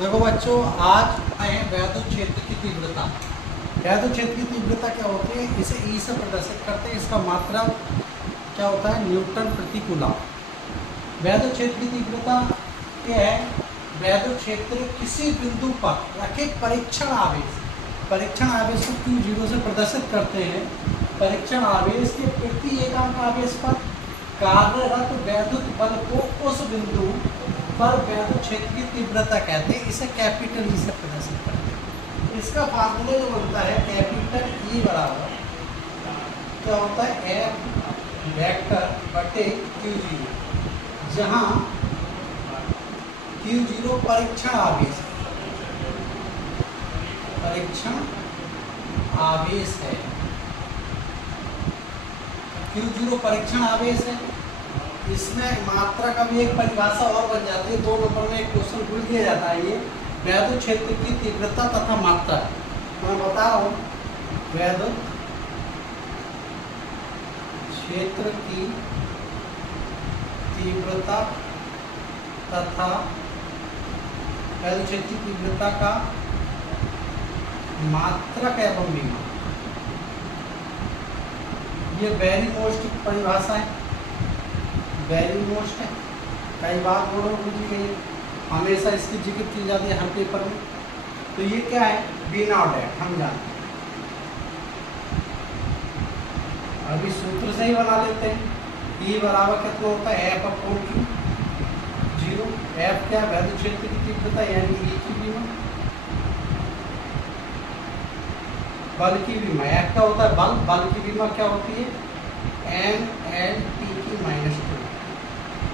देखो बच्चों, आज आए हैं वैद्युत क्षेत्र की तीव्रता। वैद्युत क्षेत्र की तीव्रता क्या होती है, इसे ई से प्रदर्शित करते हैं। इसका मात्रा क्या होता है, न्यूटन प्रति कूलम। वैद्युत क्षेत्र की तीव्रता क्या है, वैद्युत क्षेत्र किसी बिंदु पर रखे परीक्षण आवेश को Q0 से प्रदर्शित करते हैं। परीक्षण आवेश के प्रति एकांक आवेश पर कार्यरत वैद्युत बल को उस बिंदु पर वैद्युत क्षेत्र की तीव्रता कहते हैं। इसे कैपिटल ई से प्रदर्शित करते हैं। इसका फार्मूला जो बनता है, कैपिटल ई बराबर क्या होता है, एफ वेक्टर बटे Q0, जहाँ Q0 परीक्षण आवेश है। Q0 परीक्षण आवेश है। इसमें मात्रा का भी एक परिभाषा और बन जाती है। 2 नंबर में एक क्वेश्चन भूल दिया जाता है। ये वैद्युत क्षेत्र की तीव्रता तथा मात्रा, मैं बता रहा हूँ, वैद्युत क्षेत्र की तीव्रता तथा वैद्युत क्षेत्र की तीव्रता का मात्रक एवं विमा, ये वेरी मोस्ट परिभाषा है। वेरी मोस्ट है, कई बार बोर्ड में पूछी गई है, हमेशा इसकी जिक्र की जाती है हर पेपर में। तो ये क्या है, बी नॉट है, हम जानते हैं। अभी सूत्र से ही बना लेते हैं। ई बराबर कितना होता है, एफ अपॉन क्यू 0। एफ क्या, वैद्युत क्षेत्र की तीव्रता यानी ई की विमा, बल की विमा। एफ क्या होता है, बल की विमा क्या होती है, एम एल टी की -2।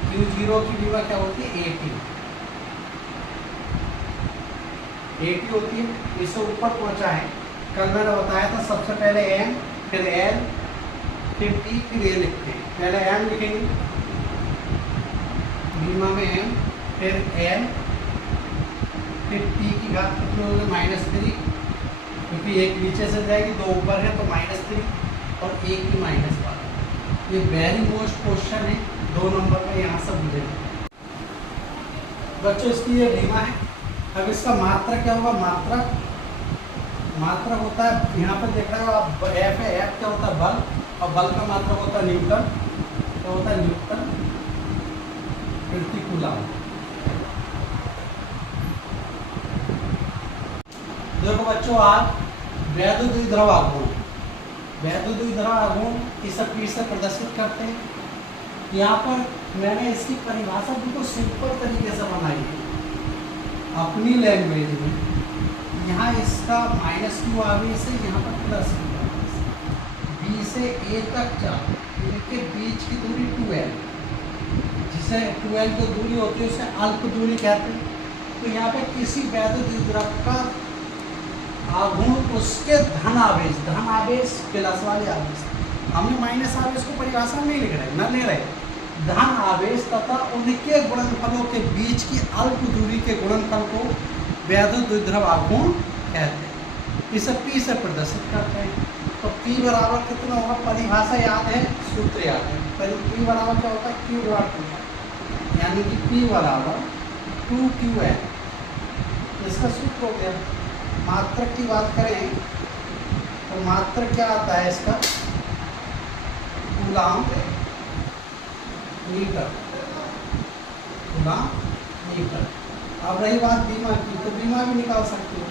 Q0 की विमा क्या होती है, AT होती है। इसे ऊपर पहुंचा है, कल मैंने बताया था। सबसे पहले M, फिर L, फिर T, फिर A लिखते हैं। पहले M लिखेंगे, विमा में M, फिर L, फिर T की घात कितनी होगी, -3, क्योंकि एक नीचे से जाएगी, 2 ऊपर है, तो -3 और A की -12। ये वेरी मोस्ट क्वेश्चन है, 2 नंबर में यहाँ से मिलेगा बच्चों। इसकी ये विमा है। अब इसका मात्रक क्या होगा, मात्रक होता है, यहाँ पर देख रहे हो आप, एफ है। एफ क्या होता है, बल, और बल का मात्रक होता है न्यूटन। क्या होता है, न्यूटन प्रति कूलम। देखो बच्चों, आज वैद्युत द्विध्रुव आघूर्ण इस पीठ से प्रदर्शित करते हैं। यहाँ पर मैंने इसकी परिभाषा बिल्कुल सिंपल तरीके से बनाई है अपनी लैंग्वेज में। यहाँ इसका -Q आवेश है, यहाँ पर +Q आवेश है। B से A तक इनके बीच की दूरी 2L, जिसे 2L जो दूरी होती है उसे अल्प दूरी कहते हैं। तो यहाँ पे किसी वैद्युत द्विध्रुव का आघूर्ण उसके धन आवेश प्लस वाले आवेश, हमने माइनस आवेश को परिभाषा में नहीं लिख रहे, न ले रहे। धन आवेश तथा उनके गुणनफलों के बीच की अल्प दूरी के गुणनफल को वैद्युत द्विध्रुव आघूर्ण कहते हैं। इसे P से प्रदर्शित करते हैं। तो P बराबर कितना होगा, परिभाषा याद है, सूत्र याद है। P बराबर क्या होता है, Q/2, यानी कि P बराबर 2QL। इसका सूत्र हो गया। मात्रक की बात करें तो मात्रक क्या आता है इसका, कूलम मीटर। अब रही बात बीमा की, तो बीमा भी निकाल सकते हो।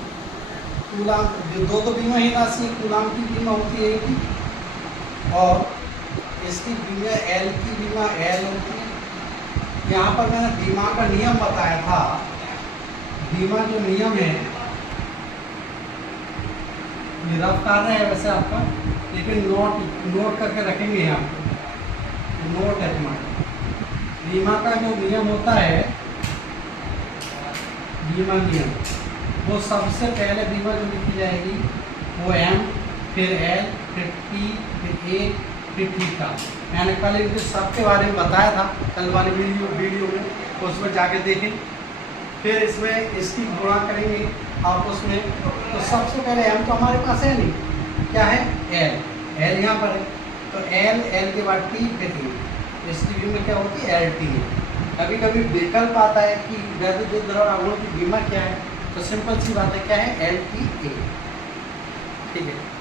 कूलम दो तो बीमा ही राशि है। कूलम की बीमा होती है एक, और इसकी बीमा L की बीमा L होती है। यहाँ पर मैंने बीमा का नियम बताया था। बीमा जो नियम है, ये रफ कार्य है वैसे आपका, लेकिन नोट करके रखेंगे यहाँ पे, नोट है तुम्हारा। बीमा का जो नियम होता है, बीमा नियम, वो सबसे पहले बीमा जो लिखी जाएगी वो M, फिर L, फिर T, फिर A, फिर T का। मैंने कल इनके सबके बारे में बताया था, कल वाले वीडियो में, तो उसमें जाके देखें। फिर इसमें इसकी गुणा करेंगे आपस में। तो सबसे पहले M तो हमारे पास है नहीं, क्या है, L यहाँ पर है। तो L के बाद T, फिर A। इसकी में क्या होती है, LT है। कभी कभी विकल्प आता है कि वैध दूध द्रवण अवगुण की बीमा क्या है, तो सिंपल सी बात है, क्या है, LTA। ठीक है।